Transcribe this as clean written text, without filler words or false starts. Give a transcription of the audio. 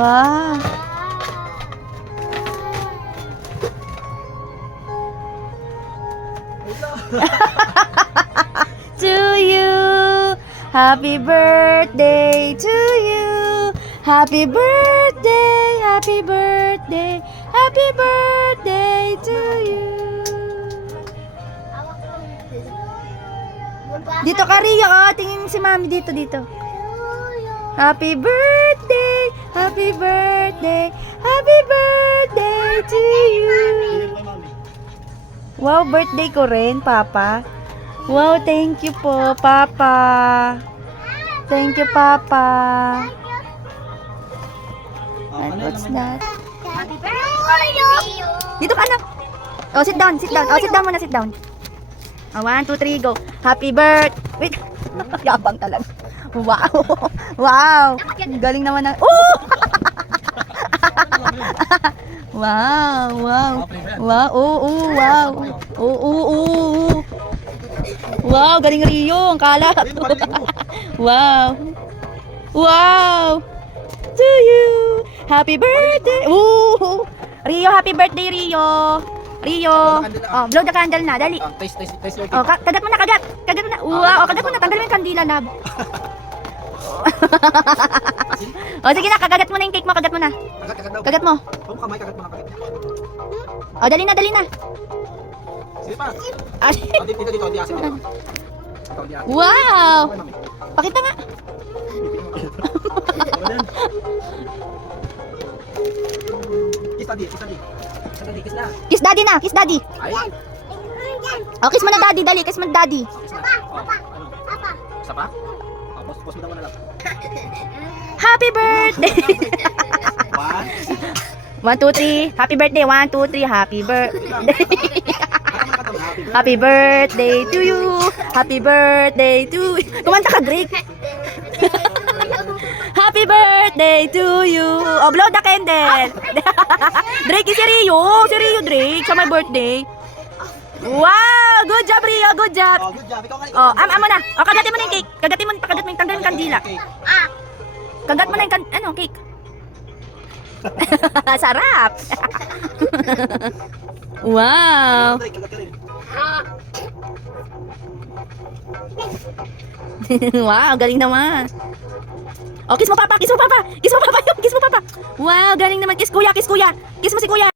Wow. To you. Happy birthday to you. Happy birthday, happy birthday, happy birthday to you. Dito ka, Rio. Oh, tingin si Mami dito, dito. Happy birthday, happy birthday, happy birthday to you. Wow, birthday ko rin, Papa. Wow, thank you po, Papa. Thank you, Papa. And what's that? Happy birthday! Dito ka, anak. Oh, sit down, sit down. Oh, sit down muna, sit down. Oh, 1, 2, 3, go. Happy birthday. Wait. Yabang talaga. Wow. Wow. Galing naman ng... Oh! Wow, wow. Wow, oh, wow. Oh. Wow, galing Rio. Ang kalat. Wow. Wow. To you. Happy birthday. Ooh. Rio, happy birthday, Rio. Rio. Oh, blow the candle na. Dali. Taste your Oh, kagat mo na, kagat. Kagat mo na. Wow, kagat mo na. Tanggalin mo yung kandila, lab. Oh, sige na, kagagat mo na yung cake mo. Kagat mo na. Kagat mo. Kagat mo na. Oh, dali na, dali na. Sige pa. Ah, Dito, di asin dito. wow. Pakita nga. Kiss daddy. Kiss na. Kiss daddy na, kiss daddy. Ay. Oh, kiss mo na daddy, dali. Kiss mo na daddy. Isa pa? Post mo daw na lang. Happy birthday. 1, 2, 3. Happy birthday. 1, 2, 3. Happy birthday. Happy birthday to you. Happy birthday to you. Kumanta ka, Drake. Happy birthday to you. Oh, blow the candle. Drake, si Rio. Si Rio, Drake. Sa my birthday. Wow! Good job, Rio. Good job. Oh, good job. Ikaw ka. Oh, amo na. Oh, kagatin mo na yung cake. Kagatin mo yung tanggal yung kandila. Kagat mo na yung cake. Sarap. Wow. Wow, galing naman. Oh, kiss mo papa, kiss mo papa. Kiss mo papa, kiss mo papa. Wow, galing naman. Kiss kuya, kiss kuya. Kiss mo si kuya.